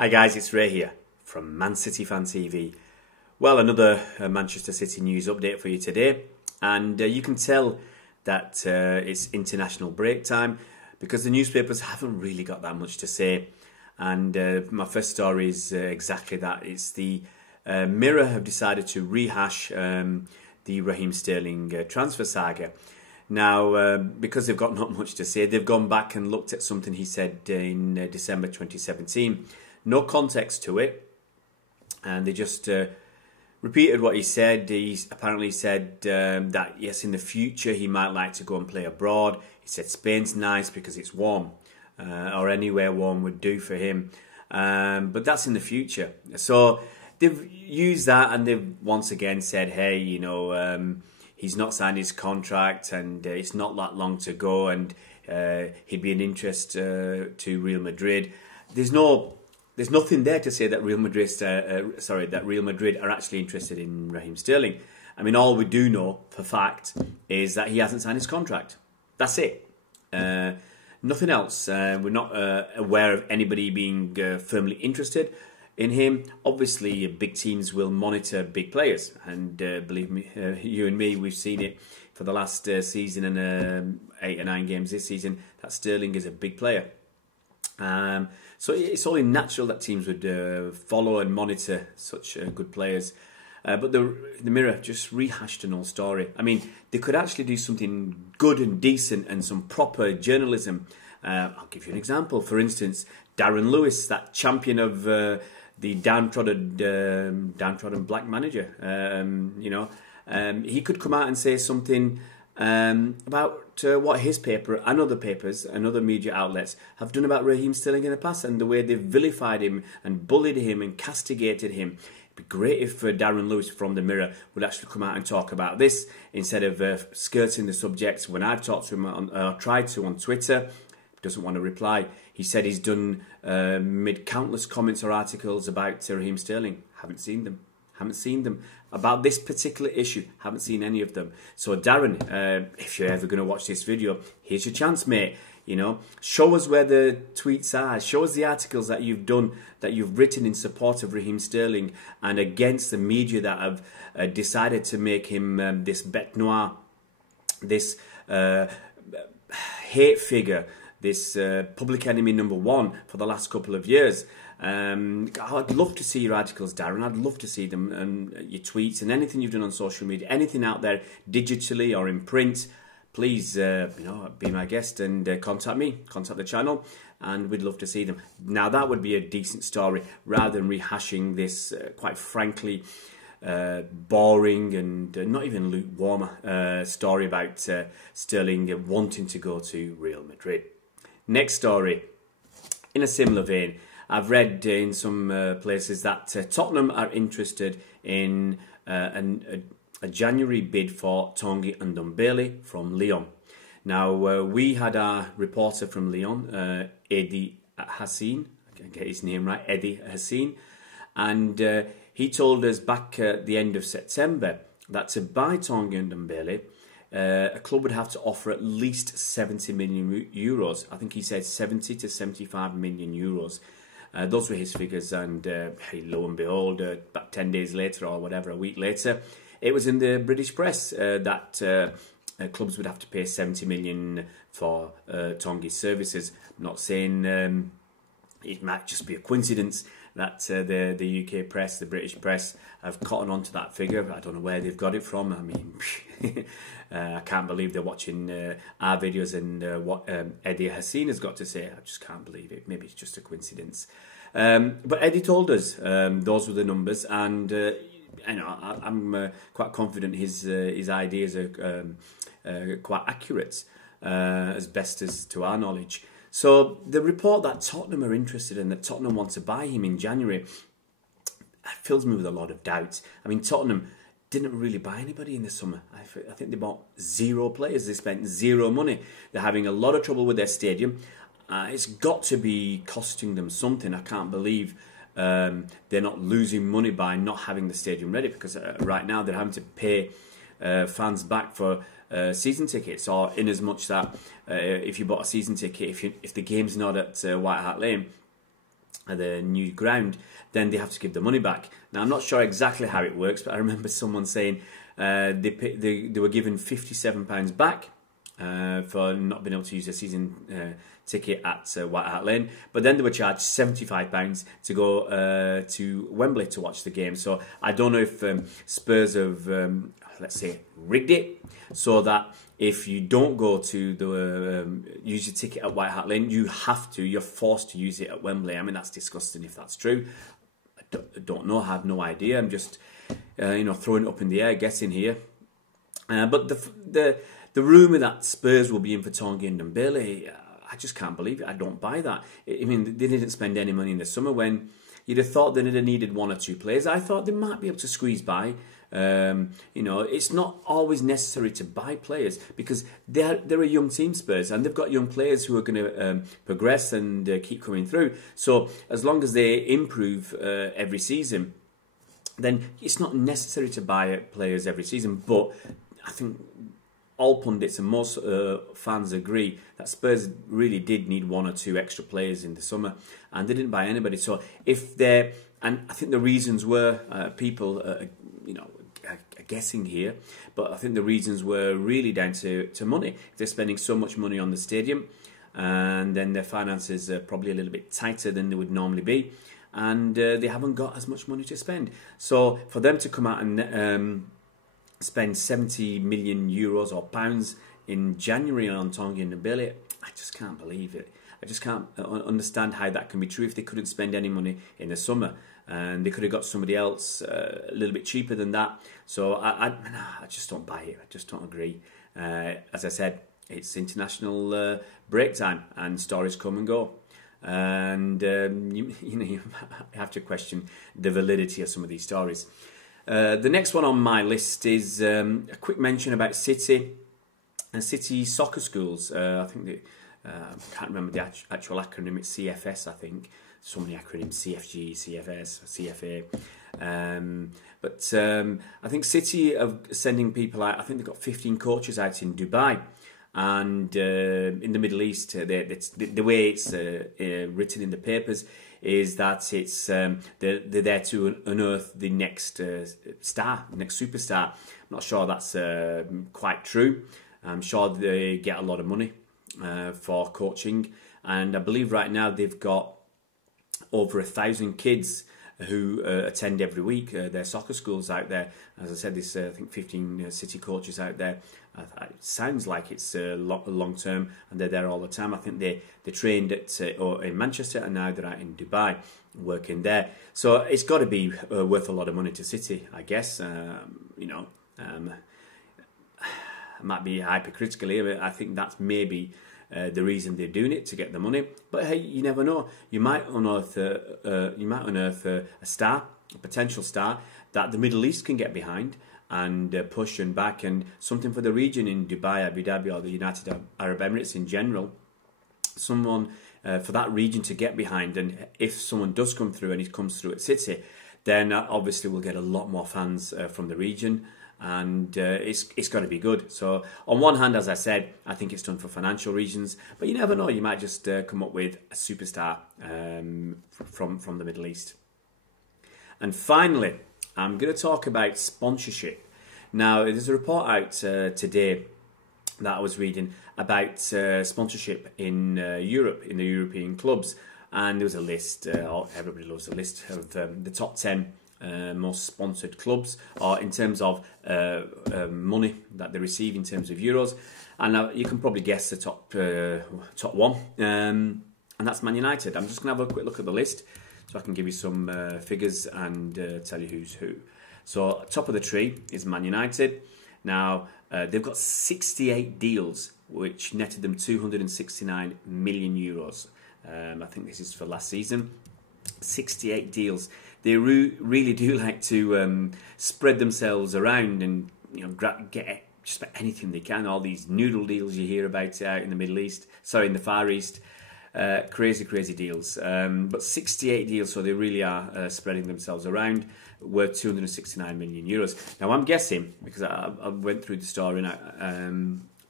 Hi guys, it's Ray here from Man City Fan TV. Well, another Manchester City news update for you today, and you can tell that it's international break time because the newspapers haven't really got that much to say. And my first story is exactly that. It's the Mirror have decided to rehash the Raheem Sterling transfer saga. Now, because they've got not much to say, they've gone back and looked at something he said in December 2017. No context to it, and they just repeated what he said. He apparently said that yes, in the future he might like to go and play abroad. He said Spain's nice because it's warm, or anywhere warm would do for him. But that's in the future. So they've used that, and they've once again said, hey, you know, he's not signed his contract, and it's not that long to go, and he'd be an interest to Real Madrid. There's nothing there to say that Real Madrid are actually interested in Raheem Sterling. I mean, all we do know for fact is that he hasn't signed his contract. That's it. Nothing else. We're not aware of anybody being firmly interested in him. Obviously, big teams will monitor big players, and believe me, you and me, we've seen it for the last season and 8 or 9 games this season that Sterling is a big player. So it's only natural that teams would follow and monitor such good players. But the Mirror just rehashed an old story. I mean, they could actually do something good and decent and some proper journalism. I'll give you an example. For instance, Darren Lewis, that champion of the downtrodden black manager, he could come out and say something about what his paper and other papers and other media outlets have done about Raheem Sterling in the past, and the way they've vilified him and bullied him and castigated him. It'd be great if Darren Lewis from the Mirror would actually come out and talk about this instead of skirting the subject. When I've talked to him, tried to on Twitter, he doesn't want to reply. He said he's done made countless comments or articles about Raheem Sterling. Haven't seen them. About this particular issue, haven't seen any of them. So Darren, if you're ever going to watch this video, here's your chance, mate. You know, show us where the tweets are. Show us the articles that you've done, that you've written in support of Raheem Sterling and against the media that have decided to make him this bête noire, this hate figure, this public enemy #1 for the last couple of years. I'd love to see your articles, Darren. I'd love to see them, and your tweets and anything you've done on social media, anything out there digitally or in print. Please, be my guest and contact me, contact the channel, and we'd love to see them. Now that would be a decent story rather than rehashing this, quite frankly, boring and not even lukewarm story about Sterling wanting to go to Real Madrid. Next story, in a similar vein. I've read in some places that Tottenham are interested in a January bid for Tanguy Ndombele from Lyon. Now, we had our reporter from Lyon, Eddie Hassine, I can get his name right, Eddie Hassine, and he told us back at the end of September that to buy Tanguy Ndombele, a club would have to offer at least 70 million euros. I think he said 70 to 75 million euros. Those were his figures, and lo and behold, about 10 days later or whatever, a week later, it was in the British press that clubs would have to pay 70 million for Tanguy's services. I'm not saying it might just be a coincidence that the UK press, the British press, have cottoned on to that figure. I don't know where they've got it from. I mean, I can't believe they're watching our videos and what Eddie Hassine has got to say. I just can't believe it. Maybe it's just a coincidence. But Eddie told us those were the numbers, and I'm quite confident his ideas are quite accurate, as best as to our knowledge. So the report that Tottenham are interested in, that Tottenham want to buy him in January, fills me with a lot of doubt. I mean, Tottenham didn't really buy anybody in the summer. I think they bought 0 players. They spent 0 money. They're having a lot of trouble with their stadium. It's got to be costing them something. I can't believe they're not losing money by not having the stadium ready, because right now they're having to pay fans back for season tickets, or in as much that if you bought a season ticket, if the game's not at White Hart Lane, the new ground, then they have to give the money back. Now, I'm not sure exactly how it works, but I remember someone saying they were given £57 back for not being able to use their season ticket at White Hart Lane, but then they were charged £75 to go to Wembley to watch the game. So I don't know if Spurs have, let's say, rigged it so that if you don't go to the use your ticket at White Hart Lane, you're forced to use it at Wembley. I mean, that's disgusting if that's true. I don't know, I have no idea. I'm just throwing it up in the air, guessing here. But the rumour that Spurs will be in for Tanguy Ndombele, I just can't believe it. I don't buy that. I mean, they didn't spend any money in the summer when you'd have thought they'd have needed one or two players. I thought they might be able to squeeze by. It's not always necessary to buy players because they're a young team, Spurs, and they've got young players who are going to progress and keep coming through. So as long as they improve every season, then it's not necessary to buy players every season. But I think all pundits and most fans agree that Spurs really did need one or two extra players in the summer, and they didn't buy anybody. So and I think the reasons were people, are guessing here, but I think the reasons were really down to money. They're spending so much money on the stadium, and then their finances are probably a little bit tighter than they would normally be, and they haven't got as much money to spend. So for them to come out and spend 70 million euros or pounds in January on Tanguy Ndombele, I just can't believe it. I just can't understand how that can be true if they couldn't spend any money in the summer. And they could have got somebody else a little bit cheaper than that. So I just don't buy it. I just don't agree. As I said, it's international break time and stories come and go. And you have to question the validity of some of these stories. The next one on my list is a quick mention about City and City soccer schools. I think I can't remember the actual acronym. It's CFS, I think. So many acronyms: CFG, CFS, CFA. But I think City are sending people out. I think they've got 15 coaches out in Dubai. And in the Middle East, the way it's written in the papers is that it's they're there to unearth the next star, next superstar. I'm not sure that's quite true. I'm sure they get a lot of money for coaching, and I believe right now they've got over 1,000 kids who attend every week their soccer schools out there. As I said, there's I think 15 City coaches out there. It sounds like it's long term, and they're there all the time. I think they trained at in Manchester, and now they're out in Dubai working there. So it's got to be worth a lot of money to City, I guess. I might be hypercritical here, but I think that's maybe the reason they're doing it, to get the money. But hey, you never know. You might unearth a star, a potential star that the Middle East can get behind and push and back, and something for the region in Dubai, Abu Dhabi, or the United Arab Emirates in general. Someone for that region to get behind, and if someone does come through and he comes through at City, then obviously we'll get a lot more fans from the region. And it's going to be good. So on one hand, as I said, I think it's done for financial reasons, but you never know, you might just come up with a superstar from the Middle East. And finally, I'm going to talk about sponsorship. Now, there's a report out today that I was reading about sponsorship in Europe, in the European clubs, and there was a list, everybody loves a list of the top 10 most sponsored clubs, or in terms of money that they receive in terms of euros, and you can probably guess the top one, and that's Man United. I'm just going to have a quick look at the list so I can give you some figures and tell you who's who. So top of the tree is Man United. Now they've got 68 deals which netted them 269 million euros. I think this is for last season. 68 deals. They really do like to spread themselves around and get just about anything they can. All these noodle deals you hear about out in the Middle East, in the Far East, crazy deals. But 68 deals, so they really are spreading themselves around. Worth 269 million euros. Now I'm guessing, because I went through the story and I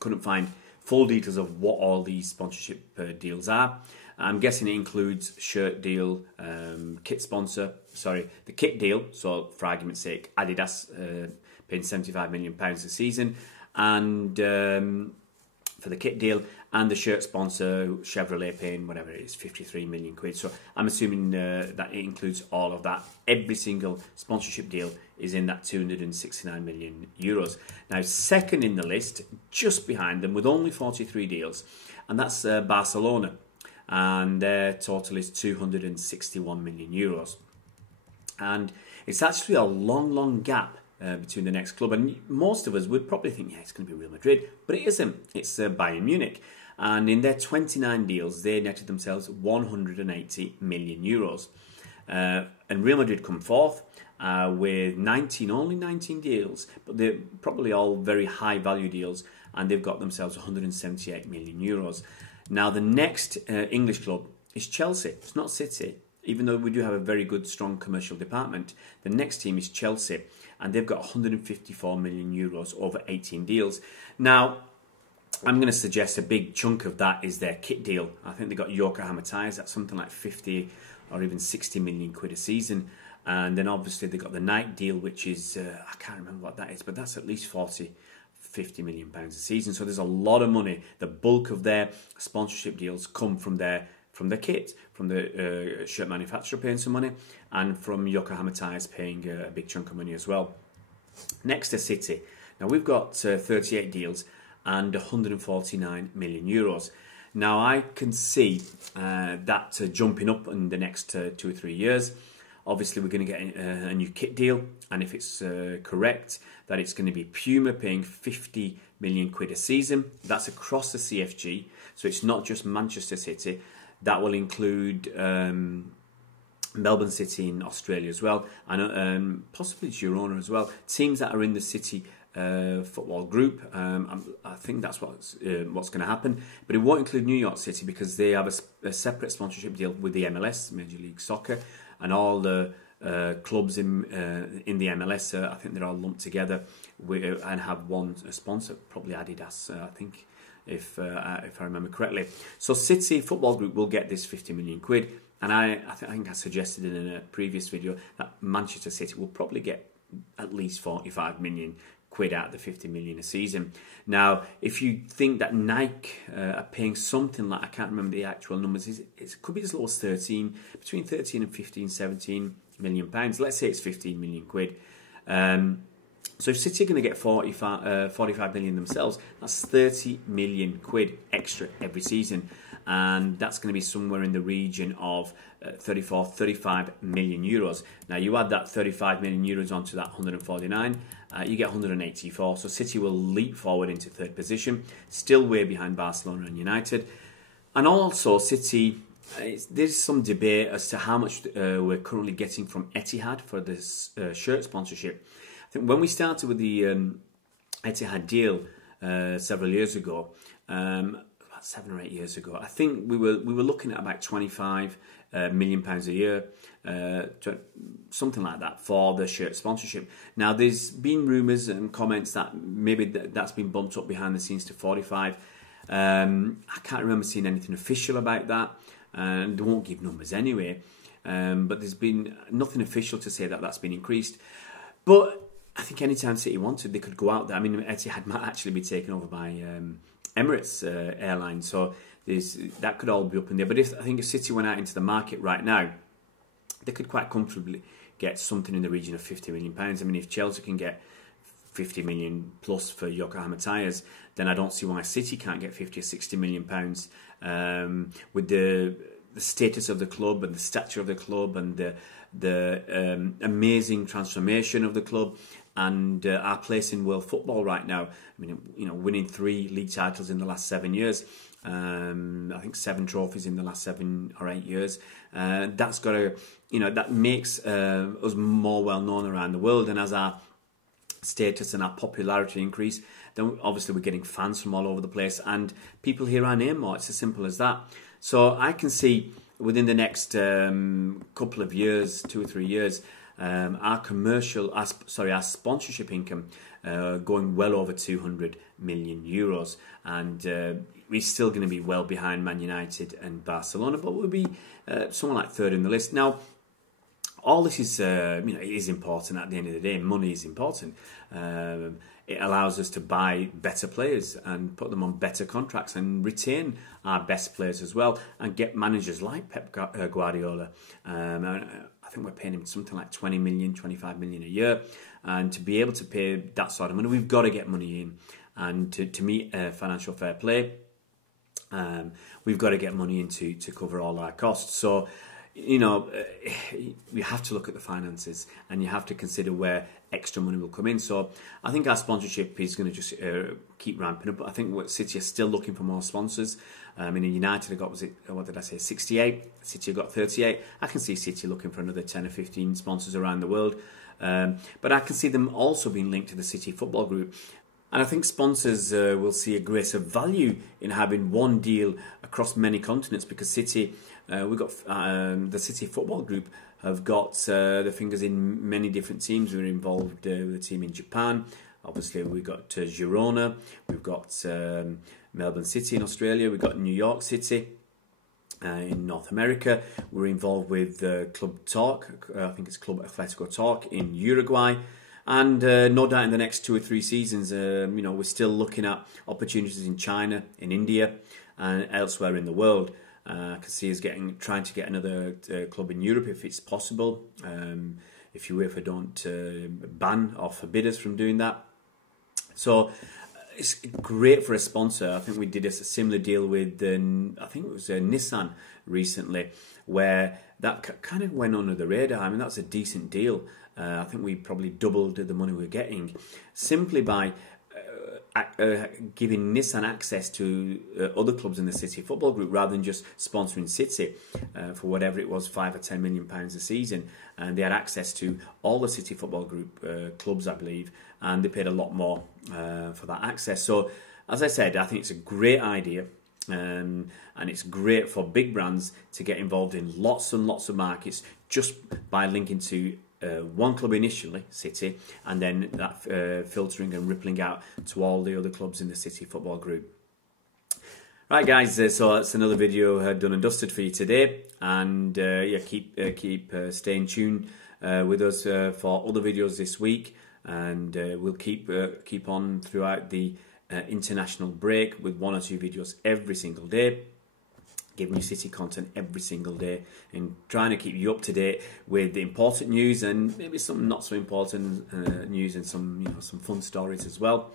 couldn't find full details of what all these sponsorship deals are. I'm guessing it includes shirt deal, kit sponsor, the kit deal. So for argument's sake, Adidas paying £75 million a season, and for the kit deal, and the shirt sponsor, Chevrolet, paying whatever it is, 53 million quid. So I'm assuming that it includes all of that. Every single sponsorship deal is in that 269 million euros. Now, second in the list, just behind them, with only 43 deals, and that's Barcelona, and their total is 261 million euros. And it's actually a long gap between the next club, and most of us would probably think, yeah, it's going to be Real Madrid, but it isn't. It's Bayern Munich, and in their 29 deals, they netted themselves 180 million euros. And Real Madrid come fourth with only 19 deals, but they're probably all very high value deals, and they've got themselves 178 million euros. Now, the next English club is Chelsea. It's not City, even though we do have a very good, strong commercial department. The next team is Chelsea, and they've got 154 million euros over 18 deals. Now, I'm going to suggest a big chunk of that is their kit deal. I think they got Yokohama Tires at something like 50 or even 60 million quid a season. And then obviously they got the Nike deal, which is, I can't remember what that is, but that's at least 50 million pounds a season. So there's a lot of money. The bulk of their sponsorship deals come from the kit, from the shirt manufacturer paying some money, and from Yokohama Tires paying a big chunk of money as well. Next to City. Now we've got 38 deals and 149 million euros. Now I can see that jumping up in the next 2 or 3 years. Obviously we're going to get a new kit deal, and if it's correct that it's going to be Puma paying 50 million quid a season. That's across the CFG, so it's not just Manchester City. That will include Melbourne City in Australia as well, and possibly Girona as well. Teams that are in the City football group. I think that's what's going to happen, but it won't include New York City because they have a separate sponsorship deal with the MLS, Major League Soccer, and all the clubs in the MLS. I think they're all lumped together and have one sponsor, probably Adidas. I think, if I remember correctly. So City Football Group will get this 50 million quid, and I think I suggested in a previous video that Manchester City will probably get at least 45 million quid out of the 50 million a season. Now, if you think that Nike are paying something like, I can't remember the actual numbers, it could be as low as between 13 and 15, 17 million pounds. Let's say it's 15 million quid. So if City are going to get 45 million themselves, that's 30 million quid extra every season. And that's going to be somewhere in the region of 35 million euros. Now, you add that 35 million euros onto that 149, you get 184. So City will leap forward into third position, still way behind Barcelona and United. And also, City, there's some debate as to how much we're currently getting from Etihad for this shirt sponsorship. I think when we started with the Etihad deal several years ago, about 7 or 8 years ago, I think we were looking at about 25 million pounds a year, something like that, for the shirt sponsorship. Now, there's been rumours and comments that maybe that's been bumped up behind the scenes to 45. I can't remember seeing anything official about that, and they won't give numbers anyway. But there's been nothing official to say that that's been increased. But I think anytime City wanted, they could go out there. I mean, Etihad might actually be taken over by Emirates Airlines, so that could all be up in there. But I think if City went out into the market right now, they could quite comfortably get something in the region of 50 million pounds. I mean, if Chelsea can get 50 million plus for Yokohama Tires, then I don't see why City can't get 50 or 60 million pounds with the status of the club and the stature of the club and the amazing transformation of the club and our place in world football right now. I mean, winning 3 league titles in the last 7 years. I think 7 trophies in the last 7 or 8 years. That's got to, that makes us more well known around the world. And as our status and our popularity increase, then obviously we're getting fans from all over the place, and people hear our name more. It's as simple as that. So I can see within the next couple of years, 2 or 3 years, our sponsorship income going well over 200 million euros, and we're still going to be well behind Man United and Barcelona, but we'll be someone like third in the list. Now, all this is, it is important at the end of the day. Money is important. It allows us to buy better players and put them on better contracts and retain our best players as well, and get managers like Pep Guardiola. I think we're paying him something like 20 million, 25 million a year. And to be able to pay that sort of money, we've got to get money in. And to meet financial fair play, we've got to get money in to cover all our costs. So, we have to look at the finances, and you have to consider where extra money will come in. So I think our sponsorship is going to just keep ramping up. I think City are still looking for more sponsors. United have got, 68? City have got 38. I can see City looking for another 10 or 15 sponsors around the world. But I can see them also being linked to the City Football Group. And I think sponsors will see a greater value in having one deal across many continents, because City, we've got the City Football Group have got their fingers in many different teams. We're involved with a team in Japan. Obviously, we've got Girona. We've got Melbourne City in Australia. We've got New York City in North America. We're involved with Club Torque. I think it's Club Atletico Torque in Uruguay. And no doubt in the next 2 or 3 seasons, we're still looking at opportunities in China, in India, and elsewhere in the world. I can see us trying to get another club in Europe if it's possible. If UEFA don't ban or forbid us from doing that. So it's great for a sponsor. I think we did a similar deal with, I think it was Nissan recently, where that kind of went under the radar. That's a decent deal. I think we probably doubled the money we're getting simply by giving Nissan access to other clubs in the City Football Group, rather than just sponsoring City for whatever it was, £5 or £10 million a season. And they had access to all the City Football Group clubs, I believe, and they paid a lot more for that access. So, as I said, I think it's a great idea. And it's great for big brands to get involved in lots and lots of markets just by linking to one club initially, City, and then that filtering and rippling out to all the other clubs in the City Football Group. Right, guys, so that's another video done and dusted for you today, and keep staying tuned with us for other videos this week, and we'll keep on throughout the international break with 1 or 2 videos every single day, giving you City content every single day, and trying to keep you up to date with the important news and maybe some not so important news, and some fun stories as well.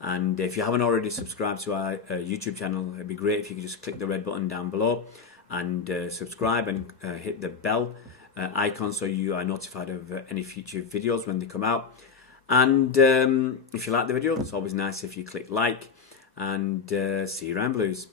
And if you haven't already subscribed to our YouTube channel, it'd be great if you could just click the red button down below and subscribe, and hit the bell icon so you are notified of any future videos when they come out. And if you like the video, it's always nice if you click like, and see you around, Blues.